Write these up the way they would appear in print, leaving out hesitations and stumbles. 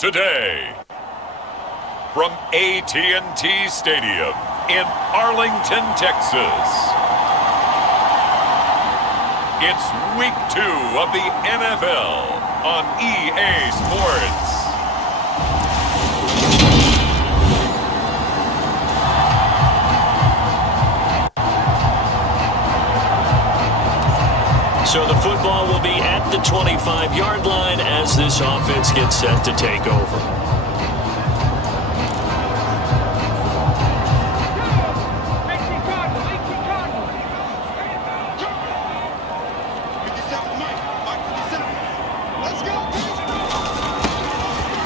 Today, from AT&T Stadium in Arlington, Texas, it's Week 2 of the NFL on EA Sports. So the football will be at the 25-yard line as this offense gets set to take over.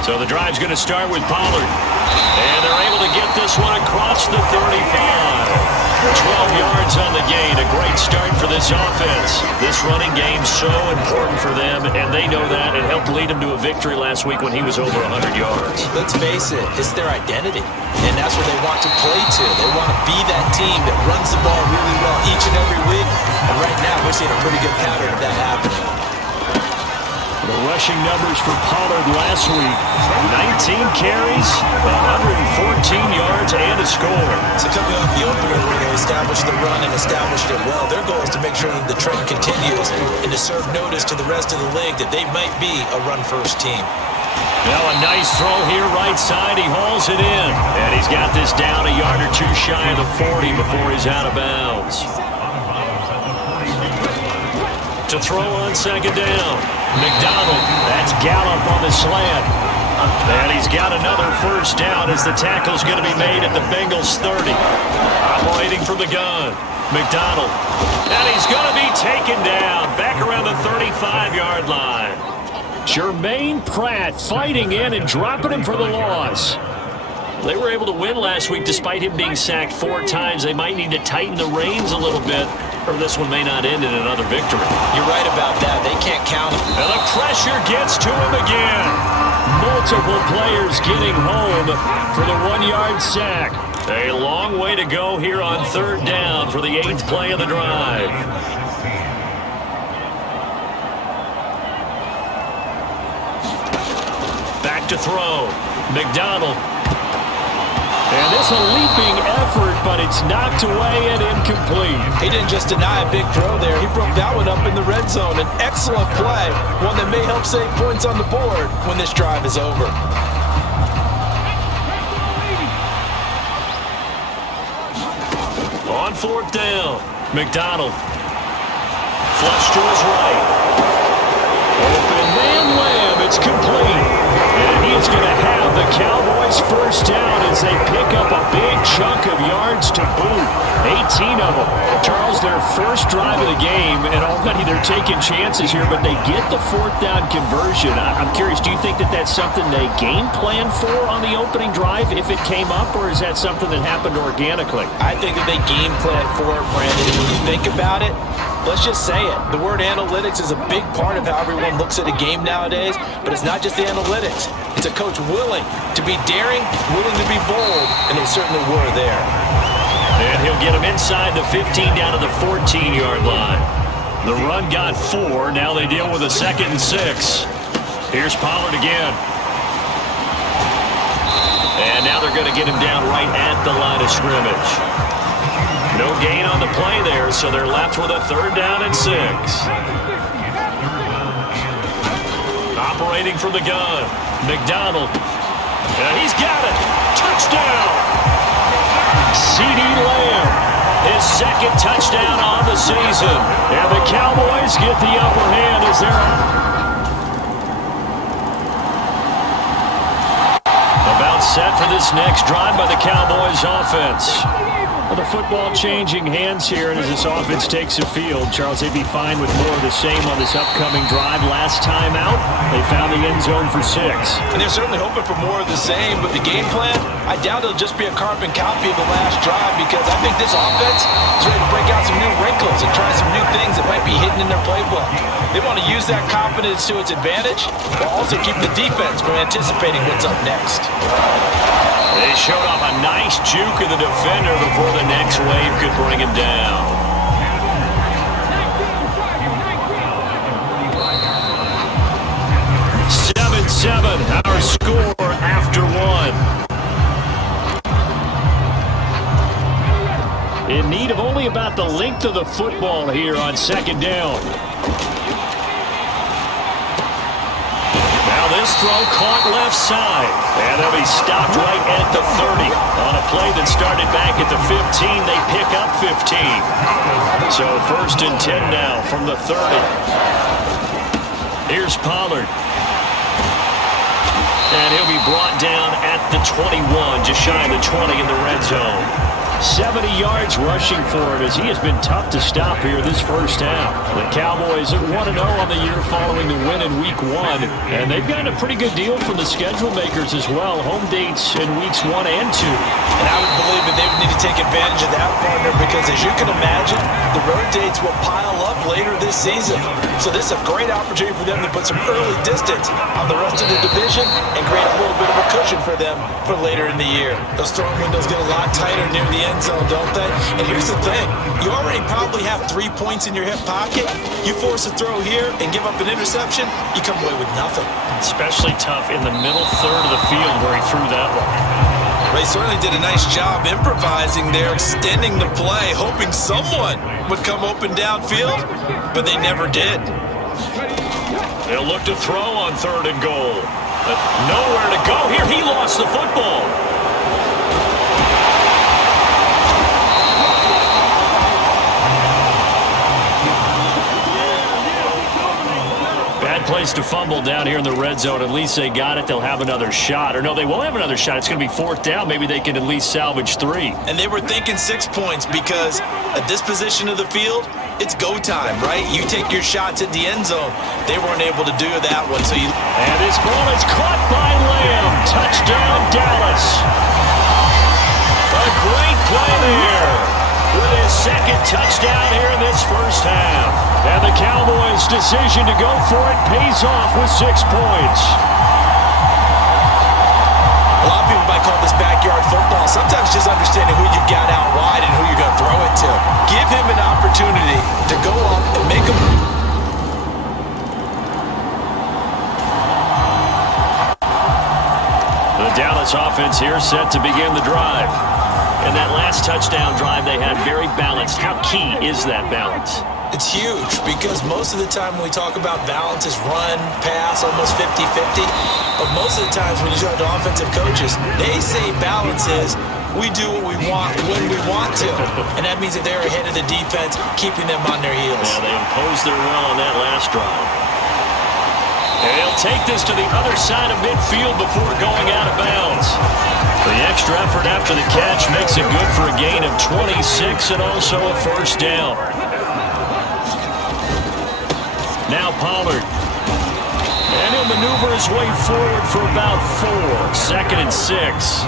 So the drive's going to start with Pollard. And they're able to get this one across the 35. 12 yards on the gain. A great start for this offense. This running game's so important for them, and they know that. It helped lead them to a victory last week when he was over 100 yards. Let's face it, it's their identity, and that's where they want to play to. They want to be that team that runs the ball really well each and every week, and right now we're seeing a pretty good pattern of that happening. The rushing numbers for Pollard last week, 19 carries, 114 yards, and a score. So coming off the opener where they established the run and established it well, their goal is to make sure that the trend continues and to serve notice to the rest of the league that they might be a run-first team. Now a nice throw here right side. He hauls it in. And he's got this down a yard or two shy of the 40 before he's out of bounds. To throw on second down. McDonald, that's Gallup on the slant. And he's got another first down as the tackle's going to be made at the Bengals 30. Operating from the gun. McDonald. And he's going to be taken down back around the 35-yard line. Jermaine Pratt fighting in and dropping him for the loss. They were able to win last week despite him being sacked 4 times. They might need to tighten the reins a little bit, or this one may not end in another victory. You're right about that. They can't count him. And the pressure gets to him again. Multiple players getting home for the 1-yard sack. A long way to go here on third down for the 8th play of the drive. Back to throw. McDonald. And this a leaping effort, but it's knocked away and incomplete. He didn't just deny a big throw there. He broke that one up in the red zone. An excellent play, one that may help save points on the board when this drive is over. On fourth down, McDonald. Flush to his right. Open man Lamb, it's complete. And he is going to have the Cowboys first down as they pick up a big chunk of yards to boot. 18 of them. Charles, their first drive of the game, and already they're taking chances here, but they get the fourth down conversion. I'm curious, do you think that that's something they game plan for on the opening drive if it came up, or is that something that happened organically? I think that they game plan for it, Brandon. And when you think about it, let's just say it. The word analytics is a big part of how everyone looks at a game nowadays, but it's not just the analytics. It's a coach willing to be daring, willing to be bold, and they certainly were there. And he'll get him inside the 15 down to the 14-yard line. The run got 4. Now they deal with a 2nd and 6. Here's Pollard again. And now they're going to get him down right at the line of scrimmage. No gain on the play there, so they're left with a 3rd down and 6. Operating from the gun, McDonald. And he's got it. Touchdown! CeeDee Lamb, his 2nd touchdown on the season. And the Cowboys get the upper hand as they're about set for this next drive by the Cowboys offense. Well, the football changing hands here, and as this offense takes the field, Charles, they'd be fine with more of the same on this upcoming drive. Last time out, they found the end zone for 6. And they're certainly hoping for more of the same, but the game plan, I doubt it'll just be a carbon copy of the last drive, because I think this offense is ready to break out some new wrinkles and try some new things that might be hidden in their playbook. They want to use that confidence to its advantage, while also keep the defense from anticipating what's up next. They showed off a nice juke of the defender before the next wave could bring him down. 7-7 Our score after one. In need of only about the length of the football here on second down. Now this throw caught left side. And they'll be stopped right at the 30. On a play that started back at the 15, they pick up 15. So 1st and 10 now from the 30. Here's Pollard. And he'll be brought down at the 21, just shy of the 20 in the red zone. 70 yards rushing for him as he has been tough to stop here this first half. The Cowboys are 1-0 on the year following the win in Week 1, and they've gotten a pretty good deal from the schedule makers as well. Home dates in Weeks 1 and 2. And I would believe that they would need to take advantage of that, partner, because as you can imagine, the road dates will pile up later this season. So this is a great opportunity for them to put some early distance on the rest of the division and create a little bit of a cushion for them for later in the year. Those throwing windows get a lot tighter near the end zone, don't they? And here's the thing. You already probably have 3 points in your hip pocket. You force a throw here and give up an interception, you come away with nothing. Especially tough in the middle third of the field where he threw that one. They certainly did a nice job improvising there, extending the play, hoping someone would come open downfield, but they never did. They'll look to throw on 3rd and goal. But nowhere to go here. He lost the football. Bad place to fumble down here in the red zone. At least they got it. They'll have another shot. Or no, they won't have another shot. It's going to be 4th down. Maybe they can at least salvage 3. And they were thinking 6 points because at this position of the field, it's go time, right? You take your shots at the end zone. They weren't able to do that one. And this ball is caught by Lamb. Touchdown, Dallas. A great play there with his 2nd touchdown here in this first half. And the Cowboys' decision to go for it pays off with 6 points. A lot of people might call this backyard football. Sometimes just understanding who you've got out wide and who you're going to throw it to. Give him an opportunity to go up and make him. The Dallas offense here set to begin the drive. And that last touchdown drive they had very balanced. How key is that balance? It's huge because most of the time when we talk about balance is run, pass, almost 50-50. But most of the times when you talk to offensive coaches, they say balance is we do what we want when we want to. And that means that they're ahead of the defense, keeping them on their heels. Yeah, they imposed their will on that last drive. And they'll take this to the other side of midfield before going out of bounds. The extra effort after the catch makes it good for a gain of 26 and also a 1st down. Now Pollard. And he'll maneuver his way forward for about 4. 2nd and 6.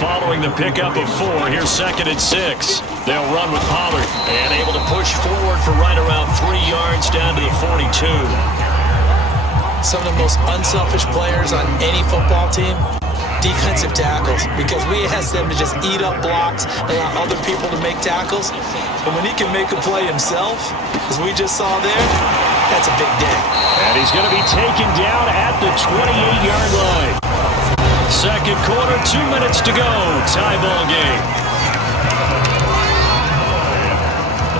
Following the pickup of 4, here's 2nd and 6. They'll run with Pollard. And able to push forward for right around 3 yards down to the 42. Some of the most unselfish players on any football team, defensive tackles, because we ask them to just eat up blocks and allow other people to make tackles. And when he can make a play himself, as we just saw there, that's a big day. And he's going to be taken down at the 28-yard line. 2nd quarter, 2 minutes to go. Tie ball game.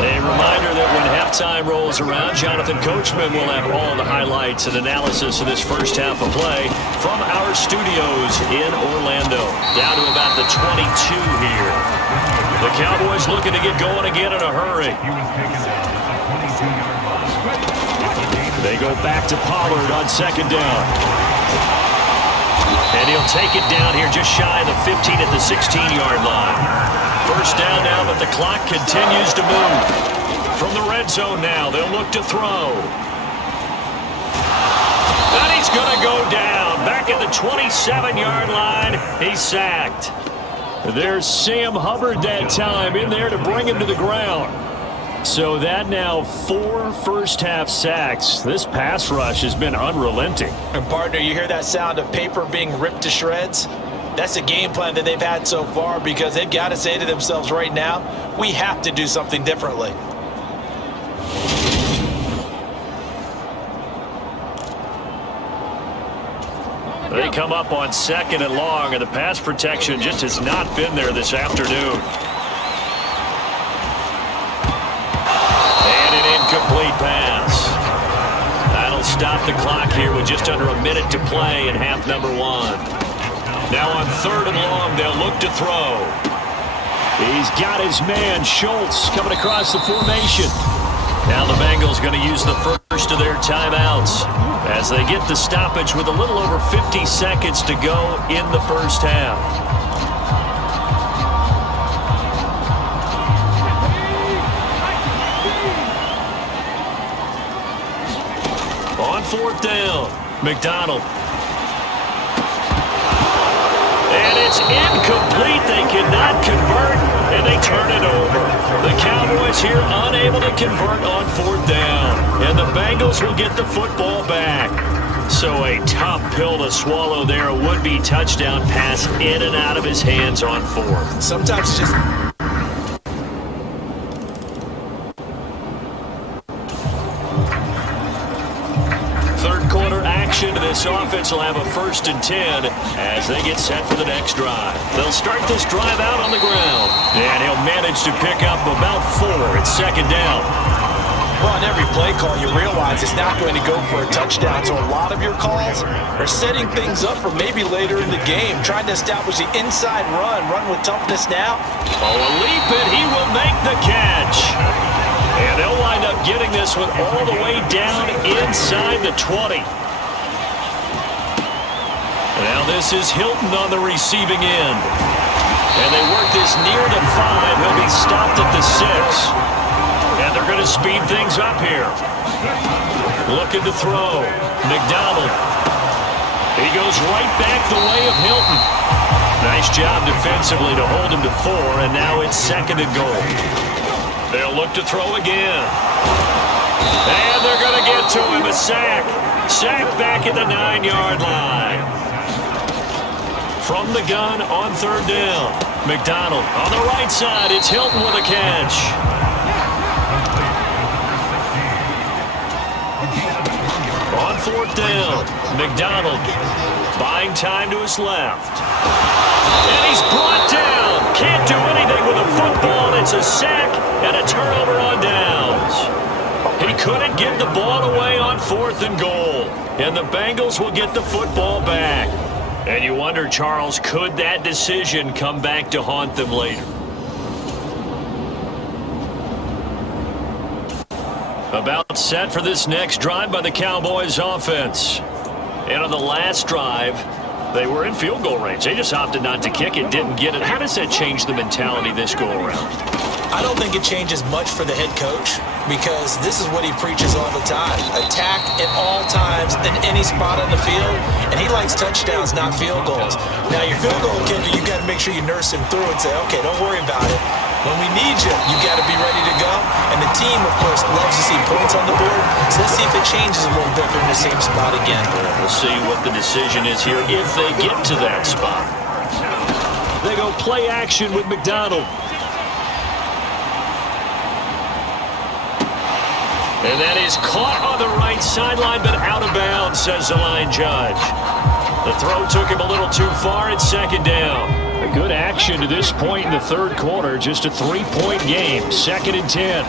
A reminder that when halftime rolls around, Jonathan Coachman will have all the highlights and analysis of this first half of play from our studios in Orlando. Down to about the 22 here. The Cowboys looking to get going again in a hurry. They go back to Pollard on 2nd down. And he'll take it down here just shy of the 15 at the 16-yard line. 1st down now, but the clock continues to move. From the red zone now, they'll look to throw. And he's going to go down. Back at the 27-yard line, he's sacked. There's Sam Hubbard that time in there to bring him to the ground. So that now 4 first-half sacks. This pass rush has been unrelenting. And partner, you hear that sound of paper being ripped to shreds? That's the game plan that they've had so far because they've got to say to themselves right now, we have to do something differently. They come up on 2nd and long, and the pass protection just has not been there this afternoon. And an incomplete pass. That'll stop the clock here with just under a minute to play in half number 1. Now on 3rd and long, they'll look to throw. He's got his man, Schultz, coming across the formation. Now the Bengals going to use the first of their timeouts as they get the stoppage with a little over 50 seconds to go in the first half. On 4th down, McDonald. And it's incomplete. They cannot convert, and they turn it over. The Cowboys here unable to convert on 4th down, and the Bengals will get the football back. So a tough pill to swallow there. A would-be touchdown pass in and out of his hands on 4th. Sometimes it's just... To this offense will have a 1st and 10 as they get set for the next drive. They'll start this drive out on the ground, and he'll manage to pick up about 4 at 2nd down. Well, on every play call, you realize it's not going to go for a touchdown, so a lot of your calls are setting things up for maybe later in the game, trying to establish the inside run with toughness now. Oh, a leap, and he will make the catch. And they'll wind up getting this one all the way down inside the 20. Now this is Hilton on the receiving end. And they work this near the 5. He'll be stopped at the 6. And they're going to speed things up here. Looking to throw. McDonald. He goes right back the way of Hilton. Nice job defensively to hold him to 4, and now it's 2nd and goal. They'll look to throw again. And they're going to get to him. A sack. Sack back at the 9-yard line. From the gun on 3rd down. McDonald on the right side. It's Hilton with a catch. On 4th down, McDonald buying time to his left. And he's brought down. Can't do anything with a football. It's a sack and a turnover on downs. He couldn't give the ball away on 4th and goal. And the Bengals will get the football back. And you wonder, Charles, could that decision come back to haunt them later? About set for this next drive by the Cowboys offense. And on the last drive, they were in field goal range. They just opted not to kick it, didn't get it. How does that change the mentality this go-around? I don't think it changes much for the head coach because this is what he preaches all the time. Attack at all times in any spot on the field, and he likes touchdowns, not field goals. Now, your field goal kicker, you got to make sure you nurse him through and say, okay, don't worry about it. When we need you, you got to be ready to go. And the team, of course, loves to see points on the board. So let's see if it changes a little bit. They're in the same spot again. We'll see what the decision is here if they get to that spot. They go play action with McDonald. And that is caught on the right sideline, but out of bounds, says the line judge. The throw took him a little too far at 2nd down. A good action to this point in the 3rd quarter. Just a 3-point game. 2nd and 10.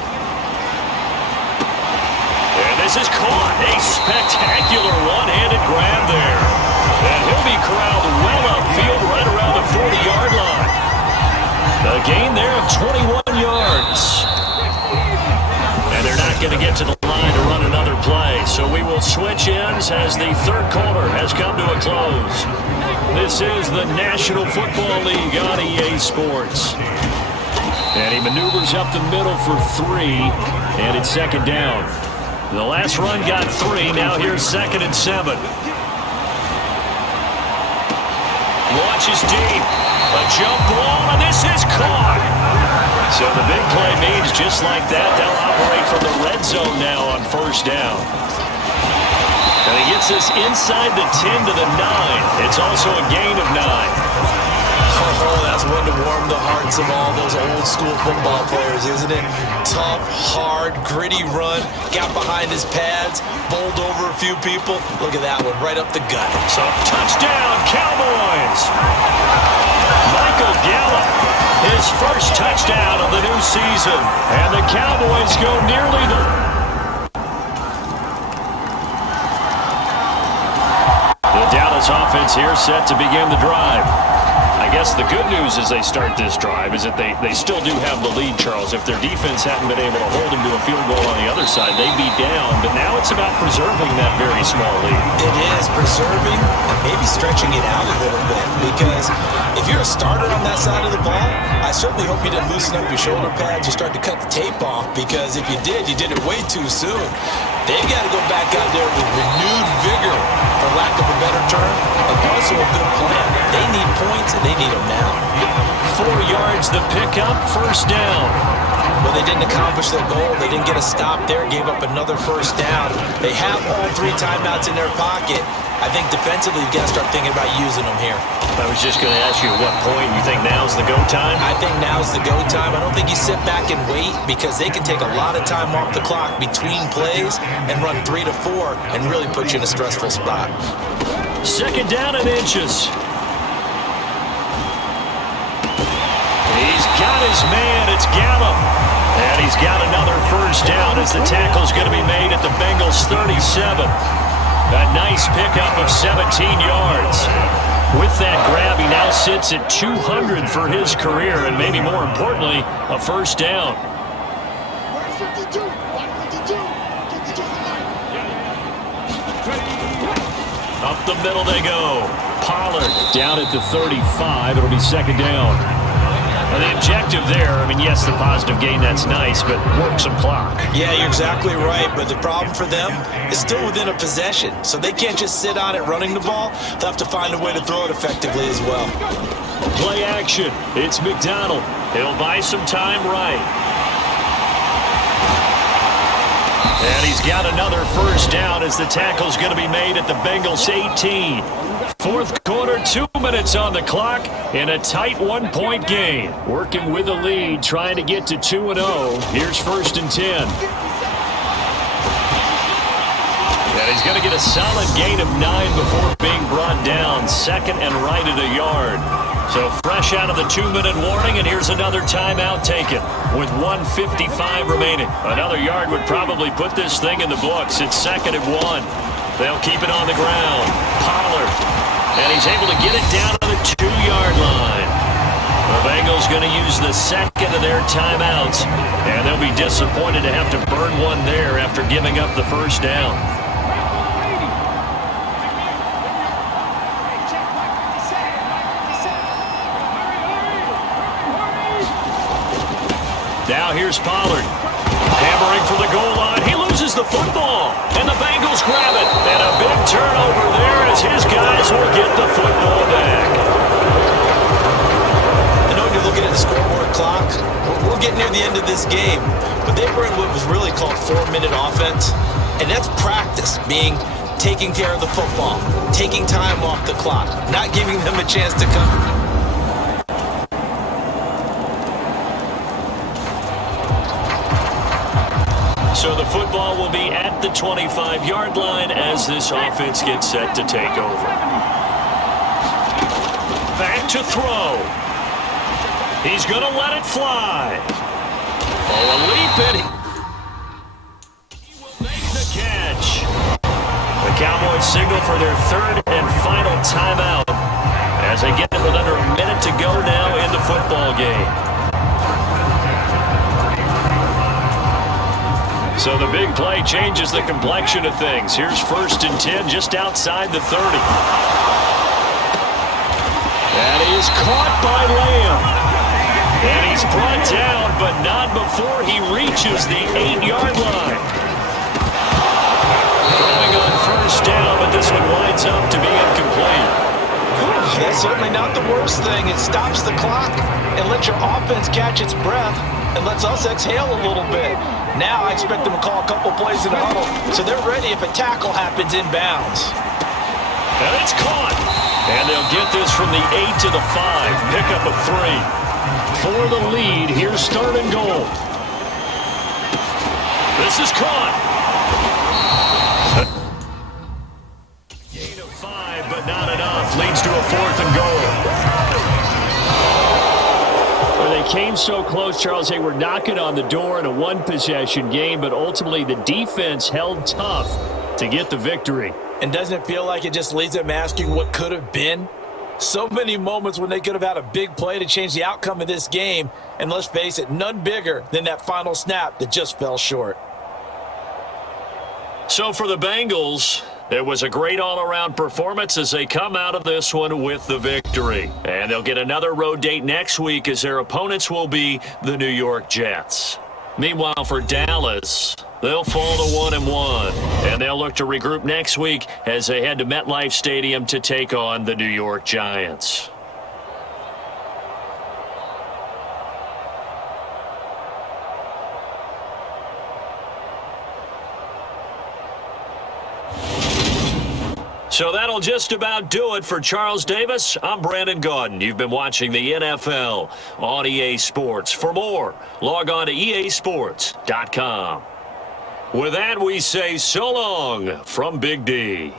And this is caught. A spectacular one-handed grab there. And he'll be corralled well upfield right around the 40-yard line. A gain there of 21 yards. And they're not going to get to the line to run another play. So we will switch ends as the 3rd quarter has come to a close. This is the National Football League on EA Sports. And he maneuvers up the middle for 3, and it's 2nd down. The last run got 3, now here's 2nd and 7. Launches deep, a jump ball, and this is caught. So the big play means just like that, they'll operate from the red zone now on 1st down. And he gets this inside the 10 to the 9. It's also a gain of 9. Oh, that's one to warm the hearts of all those old old school football players, isn't it? Tough, hard, gritty run, got behind his pads, bowled over a few people. Look at that one, right up the gut. So touchdown, Cowboys! Michael Gallup, his first touchdown of the new season. And the Cowboys go nearly the Dallas offense here set to begin the drive. I guess the good news as they start this drive is that they still do have the lead, Charles. If their defense hadn't been able to hold them to a field goal on the other side, they'd be down. But now it's about preserving that very small lead. It is preserving and maybe stretching it out a little bit, because if you're a starter on that side of the ball, I certainly hope you didn't loosen up your shoulder pads or start to cut the tape off, because if you did it way too soon. They've got to go back out there with renewed vigor, for lack of a better term, and also a good plan. They need points, and they need them now. 4 yards the pickup, first down. Well, they didn't accomplish their goal. They didn't get a stop there, gave up another first down. They have all 3 timeouts in their pocket. I think defensively, you've got to start thinking about using them here. I was just going to ask you at what point you think now's the go time? I think now's the go time. I don't think you sit back and wait, because they can take a lot of time off the clock between plays and run 3 to 4 and really put you in a stressful spot. Second down and inches. He's got his man. It's Gallup. And he's got another first down as the tackle's going to be made at the Bengals 37. A nice pickup of 17 yards. With that grab, he now sits at 200 for his career, and maybe more importantly, a first down. Up the middle they go. Pollard down at the 35. It'll be second down. And the objective there, I mean, yes, the positive gain, that's nice, but work some clock. Yeah, you're exactly right, but the problem for them is still within a possession, so they can't just sit on it running the ball. They'll have to find a way to throw it effectively as well. Play action. It's McDonald. He'll buy some time right. And he's got another first down as the tackle's going to be made at the Bengals 18. Fourth quarter, 2 minutes on the clock in a tight 1-point game. Working with a lead, trying to get to 2-0. Here's first and 10. And he's going to get a solid gain of 9 before being brought down. Second and right at a yard. So fresh out of the 2-minute warning, and here's another timeout taken with 1:55 remaining. Another yard would probably put this thing in the books. It's second and 1. They'll keep it on the ground. Pollard. And he's able to get it down to the 2-yard line. The Bengals going to use the second of their timeouts. And they'll be disappointed to have to burn one there after giving up the first down. Now here's Pollard. Hammering for the goal line. He loses the football. And the Bengals grab it. And a big turnover there as his guys will get the football back. I know when you're looking at the scoreboard clock, we're getting near the end of this game. But they were in what was really called 4-minute offense. And that's practice, being taking care of the football, taking time off the clock, not giving them a chance to come. So the football will be at the 25-yard line as this offense gets set to take over. Back to throw. He's going to let it fly. Oh, a leap and he will make the catch. The Cowboys signal for their third and final timeout as they get it with under a minute to go now in the football game. So the big play changes the complexion of things. Here's first and 10 just outside the 30. And he is caught by Lamb. And he's brought down, but not before he reaches the 8-yard line. Throwing on first down, but this one winds up to be incomplete. That's certainly not the worst thing. It stops the clock and lets your offense catch its breath and lets us exhale a little bit. Now I expect them to call a couple plays in the huddle, so they're ready if a tackle happens inbounds. And it's caught. And they'll get this from the 8 to the 5. Pickup of 3. For the lead, here's third and goal. This is caught. Gain of 5, but not enough. Leads to a fourth and goal. Well, they came so close, Charles. They were knocking on the door in a one-possession game, but ultimately the defense held tough to get the victory. And doesn't it feel like it just leaves them asking what could have been? So many moments when they could have had a big play to change the outcome of this game. And let's face it, none bigger than that final snap that just fell short. So for the Bengals, it was a great all-around performance as they come out of this one with the victory. And they'll get another road date next week as their opponents will be the New York Jets. Meanwhile, for Dallas, they'll fall to 1-1, and they'll look to regroup next week as they head to MetLife Stadium to take on the New York Giants. So that'll just about do it for Charles Davis. I'm Brandon Gaudin. You've been watching the NFL on EA Sports. For more, log on to easports.com. With that, we say so long from Big D.